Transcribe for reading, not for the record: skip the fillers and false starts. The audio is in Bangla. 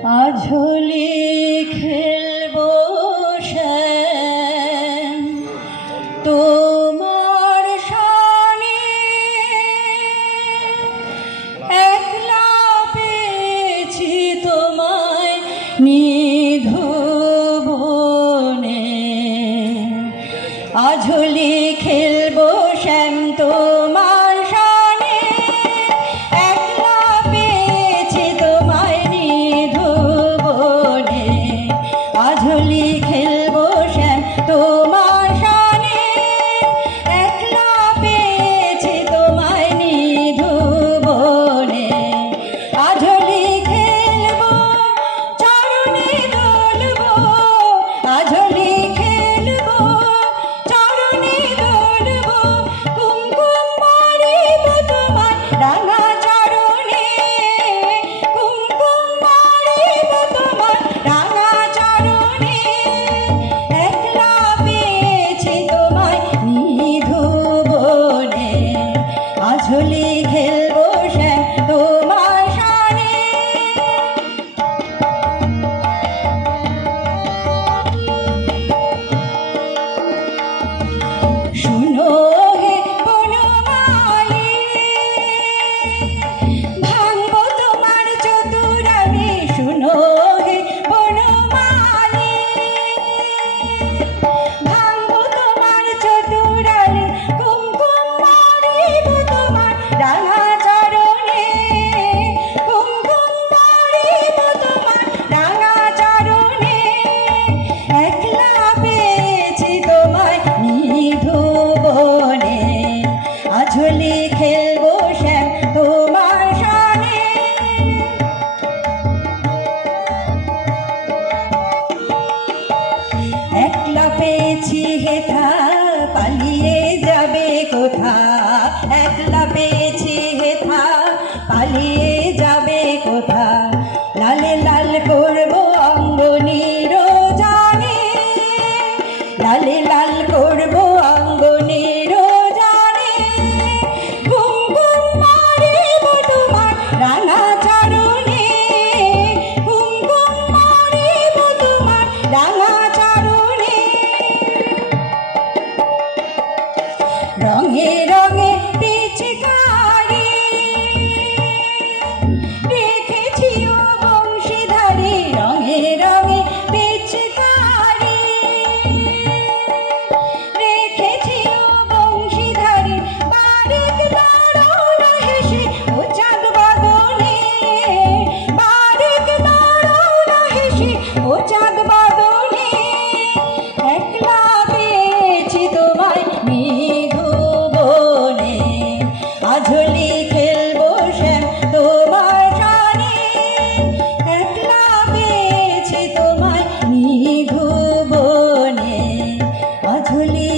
আঝলি খেলবো শ্যাম তোমার সানে, একলা পেয়েছি তোমায় নিধুবনে। আঝলি খেলবো শ্যাম তোমার সানে, একলা পেয়েছি তোমায় নিধুবনে। আঝলি খেলবো শ্যাম তোমার সানে, একলা পেয়েছি তোমায় নিধুবনে। আঝলি খেলবো চরণে দোলবো, আঝলি খেলবো চরণে দোলবো, কুমকুম মারিব তোমার রাঙা চরণে, কুমকুম মারিব তোমার রাঙা চরণে। একলা পেয়েছি তোমায় নিধুবনে, আঝলি খেলবো শ্যাম তোমার সানে। শুনো হে বনমালী, ভাঙবো তোমার চতুরানি। শুনো হে বনমালী, ভাঙবো তোমার চতুরানি, কুমকুম মারিব তোমার রাঙা চরণে, কুমকুম মারিব তোমার রাঙা চরণে। একলা পেয়েছি তোমায় নিধুবনে, আঝলি খেলবো শ্যাম তোমার সানে। একলা পেয়েছি হেথা, পালিয়ে যাবে কোথা। একলা পেয়েছি হেথা, পালিয়ে যাবে কোথা। লালে লাল করবো অঙ্গ নিরোজানে, লালে লাল করবো অঙ্গ নিরোজানে। কুমকুম মারিব তোমার রাঙা চরণে, কুমকুম মারিব তোমার রাঙা চরণে। রঙে রঙে পিচকারি রেখেছি ও বংশীধারী, রঙে রঙে পিচকারি রেখেছি ও বংশীধারী। বারেক দাঁড়াও না হেসে ও চাঁদ বাদনে, বারেক দাঁড়াও না হেসে ও চাঁদ বাদনে। একলা পেয়েছি তোমায় নিধুবনে, আঝলি খেলবো শ্যাম তোমার সানে। একলা পেয়েছি তোমায় নিধুবনে, আঝলি